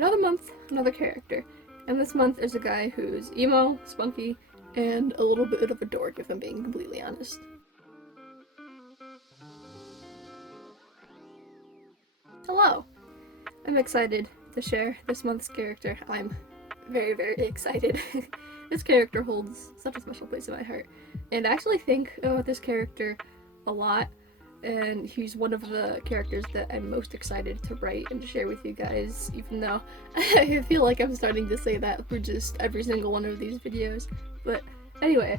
another month, another character. And this month is a guy who's emo, spunky, and a little bit of a dork, if I'm being completely honest. Hello! I'm excited to share this month's character. I'm very, very excited. This character holds such a special place in my heart. And I actually think about this character a lot, and he's one of the characters that I'm most excited to write and to share with you guys, even though I feel like I'm starting to say that for just every single one of these videos. But anyway,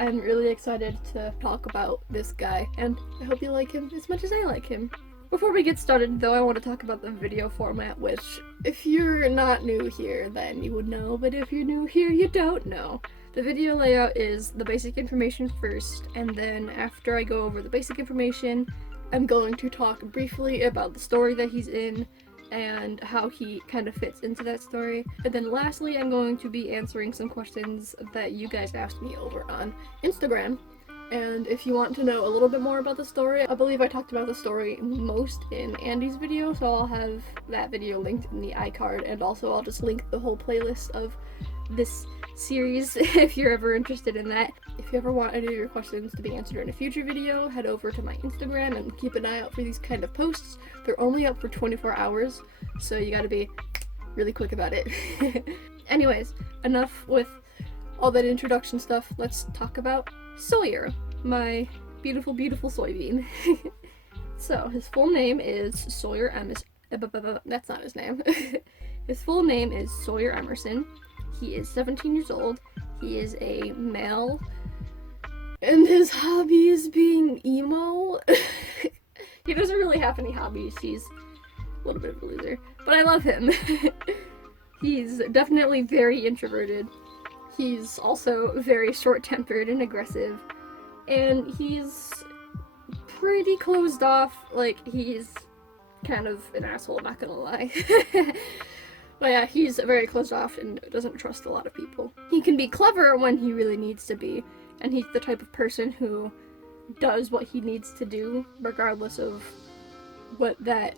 I'm really excited to talk about this guy, and I hope you like him as much as I like him. Before we get started, though, I want to talk about the video format, which, if you're not new here, then you would know, but if you're new here, you don't know. The video layout is the basic information first, and then after I go over the basic information, I'm going to talk briefly about the story that he's in, and how he kind of fits into that story. And then lastly, I'm going to be answering some questions that you guys asked me over on Instagram. And if you want to know a little bit more about the story, I believe I talked about the story most in Andy's video, so I'll have that video linked in the iCard, and also I'll just link the whole playlist of this series if you're ever interested in that. If you ever want any of your questions to be answered in a future video, head over to my Instagram and keep an eye out for these kind of posts. They're only up for 24 hours, so you gotta be really quick about it. Anyways, enough with all that introduction stuff. Let's talk about Sawyer, my beautiful, beautiful soybean. So, his full name is Sawyer Emerson. That's not his name. His full name is Sawyer Emerson. He is 17 years old. He is a male. And his hobby is being emo. He doesn't really have any hobbies. He's a little bit of a loser. But I love him. He's definitely very introverted. He's also very short-tempered and aggressive, and he's pretty closed off. Like, he's kind of an asshole, not gonna lie. But yeah, he's very closed off and doesn't trust a lot of people. He can be clever when he really needs to be, and he's the type of person who does what he needs to do, regardless of what that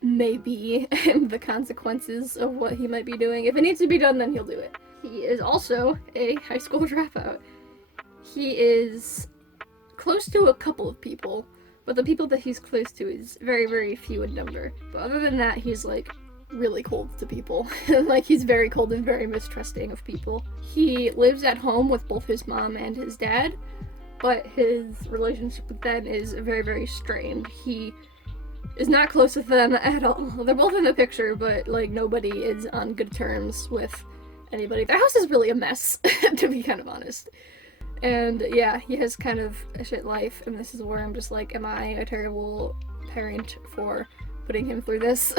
may be and the consequences of what he might be doing. If it needs to be done, then he'll do it. He is also a high school dropout. He is close to a couple of people, but the people that he's close to is very, very few in number. But other than that, he's like really cold to people. Like, he's very cold and very mistrusting of people. He lives at home with both his mom and his dad, but his relationship with them is very, very strained. He is not close with them at all. They're both in the picture, but like nobody is on good terms with anybody. Their house is really a mess, to be kind of honest. And yeah, he has kind of a shit life, and this is where I'm just like, am I a terrible parent for putting him through this?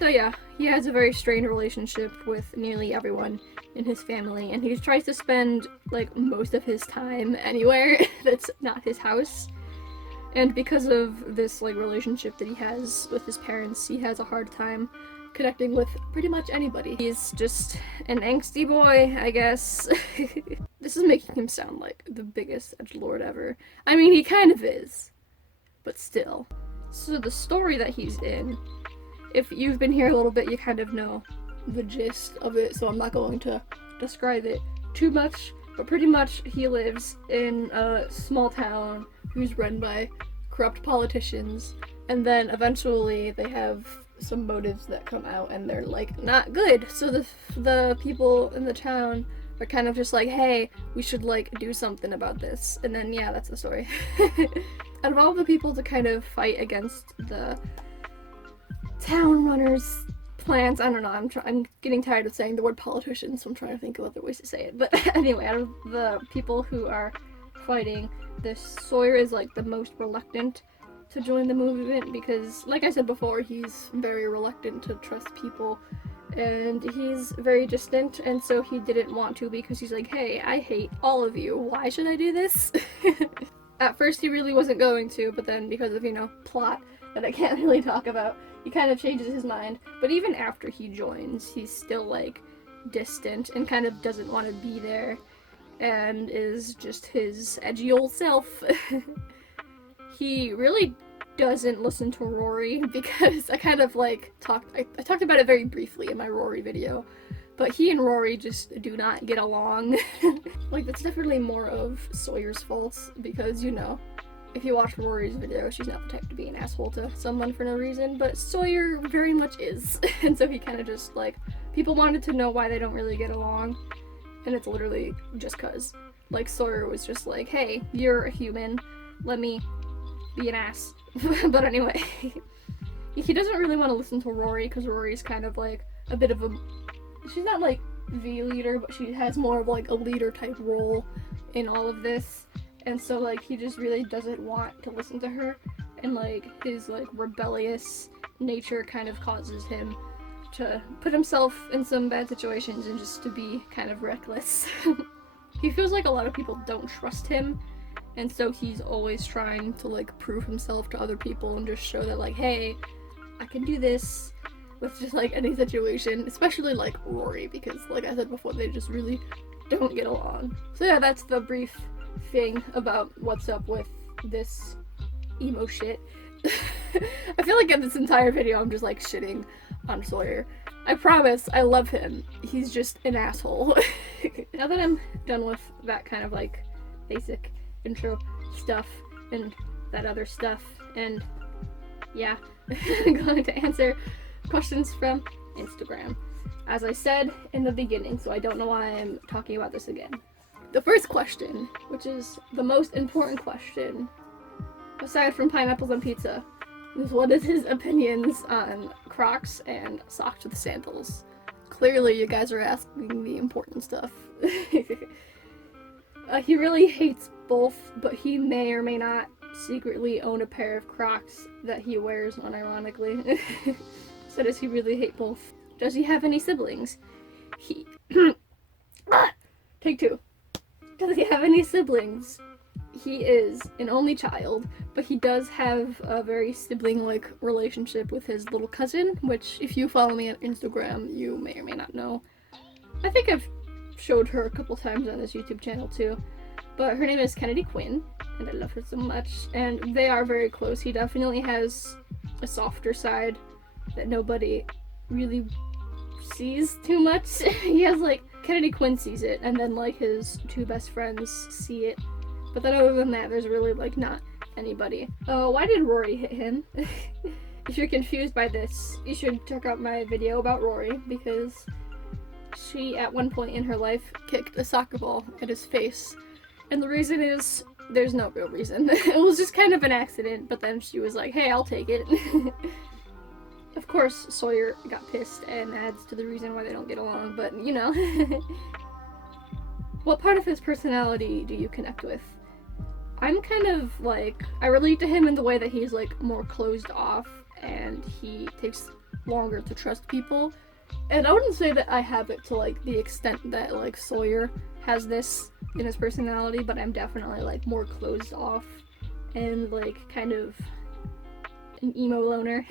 So yeah, he has a very strained relationship with nearly everyone in his family, and he tries to spend like most of his time anywhere that's not his house. And because of this like relationship that he has with his parents, he has a hard time connecting with pretty much anybody. He's just an angsty boy, I guess. This is making him sound like the biggest edgelord ever. I mean, he kind of is, but still. So the story that he's in, if you've been here a little bit, you kind of know the gist of it, so I'm not going to describe it too much, but pretty much he lives in a small town who's run by corrupt politicians, and then eventually they have some motives that come out and they're like not good, so the people in the town are kind of just like, hey, we should like do something about this. And then yeah, that's the story. Out of all the people to kind of fight against the town runners' plans, I don't know, I'm getting tired of saying the word politician, so I'm trying to think of other ways to say it. But anyway, out of the people who are fighting, this Sawyer is like the most reluctant to join the movement because, like I said before, he's very reluctant to trust people, and he's very distant, and so he didn't want to because he's like, hey, I hate all of you, why should I do this? At first he really wasn't going to, but then because of, you know, plot that I can't really talk about, he kind of changes his mind. But even after he joins, he's still like distant and kind of doesn't want to be there and is just his edgy old self. He really doesn't listen to Rory, because I kind of like I talked about it very briefly in my Rory video, but he and Rory just do not get along. Like, that's definitely more of Sawyer's fault, because, you know, if you watch Rory's video, she's not the type to be an asshole to someone for no reason, but Sawyer very much is. And so he kind of just, like, people wanted to know why they don't really get along, and it's literally just cause. Like, Sawyer was just like, hey, you're a human, let me be an ass. But anyway, he doesn't really want to listen to Rory, because Rory's kind of like a bit of a, she's not like the leader, but she has more of like a leader type role in all of this, and so like he just really doesn't want to listen to her, and like his like rebellious nature kind of causes him to put himself in some bad situations and just to be kind of reckless. He feels like a lot of people don't trust him, and so he's always trying to like prove himself to other people and just show that like, hey, I can do this with just like any situation, especially like Rory, because like I said before, they just really don't get along. So yeah, that's the brief thing about what's up with this emo shit. I feel like in this entire video I'm just like shitting on Sawyer. I promise, I love him. He's just an asshole. Now that I'm done with that kind of like basic intro stuff and that other stuff, and yeah, I'm going to answer questions from Instagram, as I said in the beginning, so I don't know why I'm talking about this again. The first question, which is the most important question, aside from pineapples on pizza, is what is his opinions on Crocs and socks with sandals? Clearly you guys are asking the important stuff. He really hates both, but he may or may not secretly own a pair of Crocs that he wears unironically. So does he really hate both? Does he have any siblings? Take two. Does he have any siblings? He is an only child, but he does have a very sibling-like relationship with his little cousin, which if you follow me on Instagram, you may or may not know. I think I've showed her a couple times on this YouTube channel too, but her name is Kennedy Quinn, and I love her so much, and they are very close. He definitely has a softer side that nobody really sees too much. He has like, Kennedy Quinn sees it, and then like his two best friends see it, but then other than that, there's really like not anybody. Why did Rory hit him? If you're confused by this, you should check out my video about Rory, because she, at one point in her life, kicked a soccer ball at his face. And the reason is, there's no real reason. It was just kind of an accident, but then she was like, hey, I'll take it. Of course, Sawyer got pissed and adds to the reason why they don't get along, but you know. What part of his personality do you connect with? I'm kind of like, I relate to him in the way that he's like more closed off and he takes longer to trust people. And I wouldn't say that I have it to like the extent that like Sawyer has this in his personality, but I'm definitely like more closed off and like kind of an emo loner.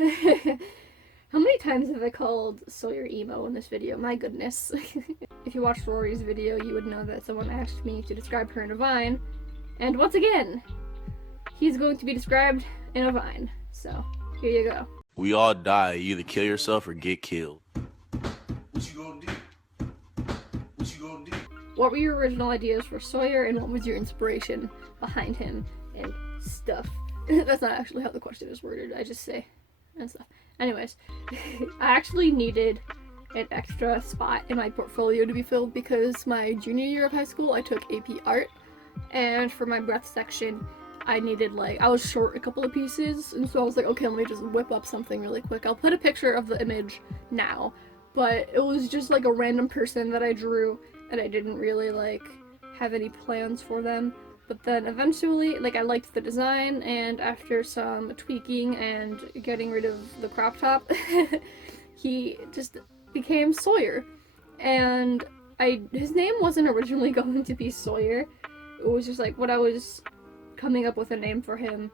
How many times have I called Sawyer emo in this video? My goodness. If you watched Rory's video, you would know that someone asked me to describe her in a vine. And once again, he's going to be described in a vine. So, here you go. We all die. You either kill yourself or get killed. What you gonna do? What you gonna do? What were your original ideas for Sawyer, and what was your inspiration behind him and stuff? That's not actually how the question is worded. I just say and stuff. Anyways, I actually needed an extra spot in my portfolio to be filled because my junior year of high school I took AP Art, and for my breath section I needed like, I was short a couple of pieces, and so I was like, okay, let me just whip up something really quick. I'll put a picture of the image now, but it was just like a random person that I drew and I didn't really like have any plans for them. But then eventually, like, I liked the design, and after some tweaking and getting rid of the crop top, he just became Sawyer. And his name wasn't originally going to be Sawyer. It was just like, when I was coming up with a name for him,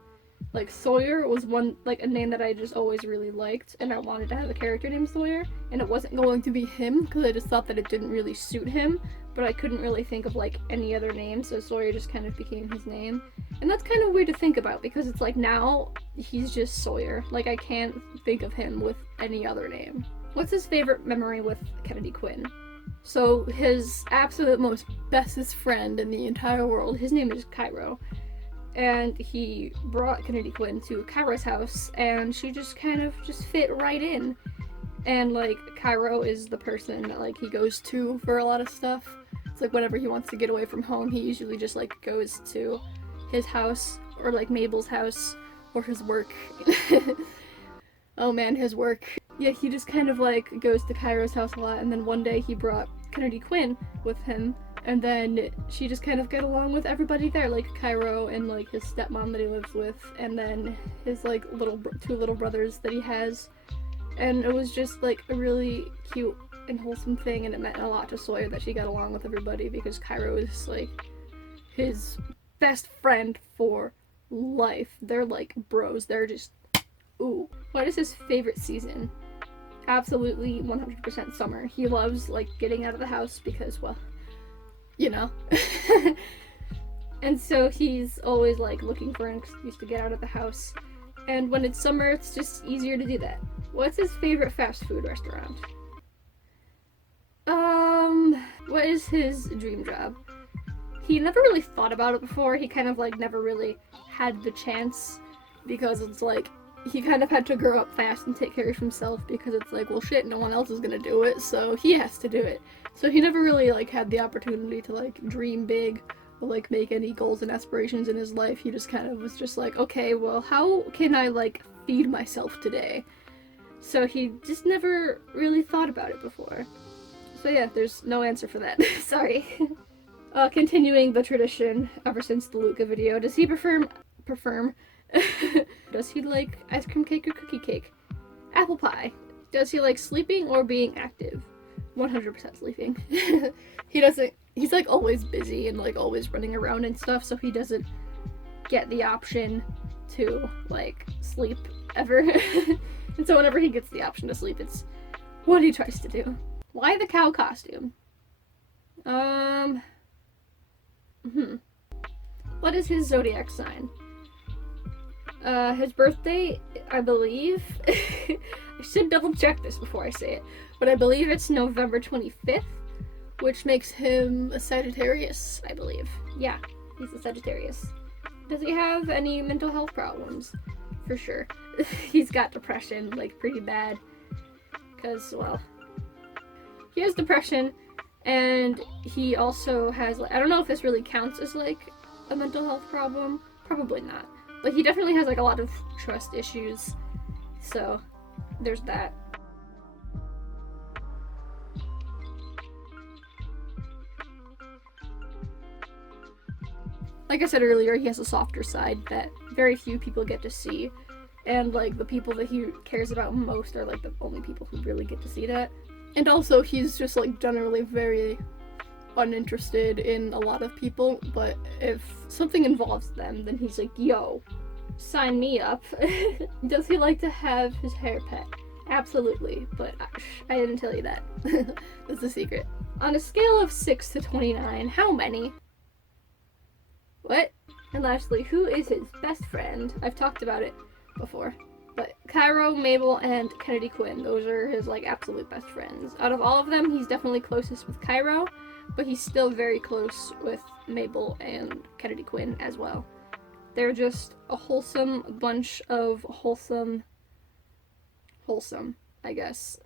like, Sawyer was a name that I just always really liked, and I wanted to have a character named Sawyer, and it wasn't going to be him, because I just thought that it didn't really suit him. But I couldn't really think of like any other name, so Sawyer just kind of became his name. And that's kind of weird to think about because it's like now he's just Sawyer. Like I can't think of him with any other name. What's his favorite memory with Kennedy Quinn? So his absolute most bestest friend in the entire world, his name is Cairo. And he brought Kennedy Quinn to Cairo's house and she just kind of just fit right in. And like Cairo is the person that like he goes to for a lot of stuff. It's like whenever he wants to get away from home, he usually just like goes to his house or like Mabel's house or his work. Oh man, his work. Yeah, he just kind of like goes to Cairo's house a lot, and then one day he brought Kennedy Quinn with him, and then she just kind of got along with everybody there, like Cairo and like his stepmom that he lives with, and then his like two little brothers that he has. And it was just like a really cute and wholesome thing, and it meant a lot to Sawyer that she got along with everybody because Cairo is like his best friend for life. They're like bros. They're just ooh. What is his favorite season? Absolutely 100% summer. He loves like getting out of the house because, well, you know. And so he's always like looking for an excuse to get out of the house. And when it's summer, it's just easier to do that. What's his favorite fast food restaurant? What is his dream job? He never really thought about it before. He kind of like never really had the chance because it's like he kind of had to grow up fast and take care of himself because it's like, well shit, no one else is gonna do it, so he has to do it. So he never really like had the opportunity to like dream big or like make any goals and aspirations in his life. He just kind of was just like, okay, well how can I like feed myself today? So he just never really thought about it before. So yeah, there's no answer for that. Sorry. Continuing the tradition ever since the Luca video, does he prefer does he like ice cream cake or cookie cake? Apple pie. Does he like sleeping or being active? 100% sleeping. He's like always busy and like always running around and stuff, so he doesn't get the option to like sleep ever. And so whenever he gets the option to sleep, it's what he tries to do. Why the cow costume? What is his zodiac sign? His birthday, I believe, I should double check this before I say it, but I believe it's November 25th, which makes him a Sagittarius, I believe. Yeah, he's a Sagittarius. Does he have any mental health problems? For sure. He's got depression, like, pretty bad, because, well, he has depression, and he also has, like, I don't know if this really counts as, like, a mental health problem. Probably not. But he definitely has, like, a lot of trust issues. So, there's that. Like I said earlier, he has a softer side that very few people get to see. And, like, the people that he cares about most are, like, the only people who really get to see that. And also, he's just, like, generally very uninterested in a lot of people, but if something involves them, then he's like, yo, sign me up. Does he like to have his hair pet? Absolutely, but I didn't tell you that. That's a secret. On a scale of 6 to 29, how many? What? And lastly, who is his best friend? I've talked about it before. But Cairo, Mabel, and Kennedy Quinn, those are his, like, absolute best friends. Out of all of them, he's definitely closest with Cairo, but he's still very close with Mabel and Kennedy Quinn as well. They're just a wholesome bunch of wholesome, I guess.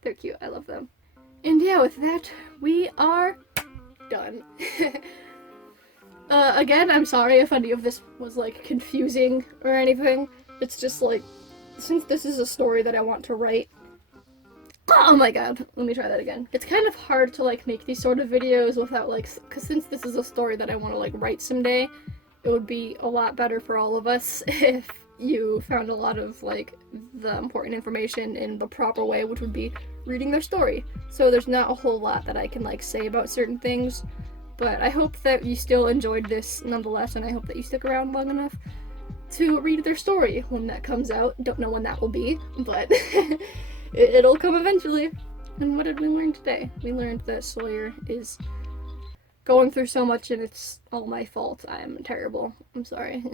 They're cute, I love them. And yeah, with that, we are done. Again, I'm sorry if any of this was, like, confusing or anything. It's just, like, since this is a story that I want to write... Oh my god, let me try that again. It's kind of hard to, like, make these sort of videos without, like... Because since this is a story that I want to, like, write someday, it would be a lot better for all of us if you found a lot of, like, the important information in the proper way, which would be reading their story. So there's not a whole lot that I can, like, say about certain things. But I hope that you still enjoyed this nonetheless, and I hope that you stick around long enough to read their story when that comes out. Don't know when that will be, but it'll come eventually. And what did we learn today? We learned that Sawyer is going through so much and it's all my fault. I'm terrible. I'm sorry.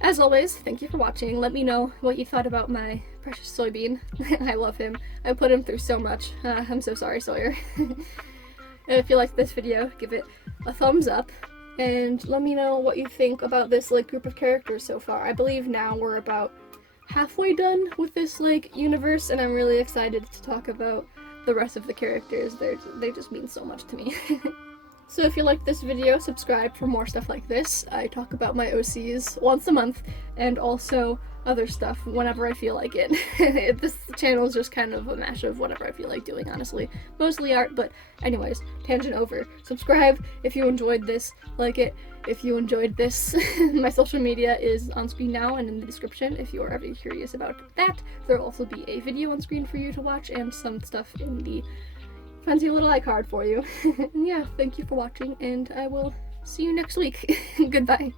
As always, thank you for watching. Let me know what you thought about my precious soybean. I love him. I put him through so much. I'm so sorry, Sawyer. If you liked this video, give it a thumbs up. And let me know what you think about this like group of characters so far. I believe now we're about halfway done with this like universe, and I'm really excited to talk about the rest of the characters. They just mean so much to me. So if you liked this video, subscribe for more stuff like this. I talk about my OCs once a month, and also other stuff whenever I feel like it. This channel is just kind of a mash of whatever I feel like doing, honestly. Mostly art, but anyways, tangent over. Subscribe if you enjoyed this, like it if you enjoyed this. My social media is on screen now and in the description if you are ever curious about that. There will also be a video on screen for you to watch and some stuff in the fancy little iCard for you. Yeah, thank you for watching, and I will see you next week. Goodbye.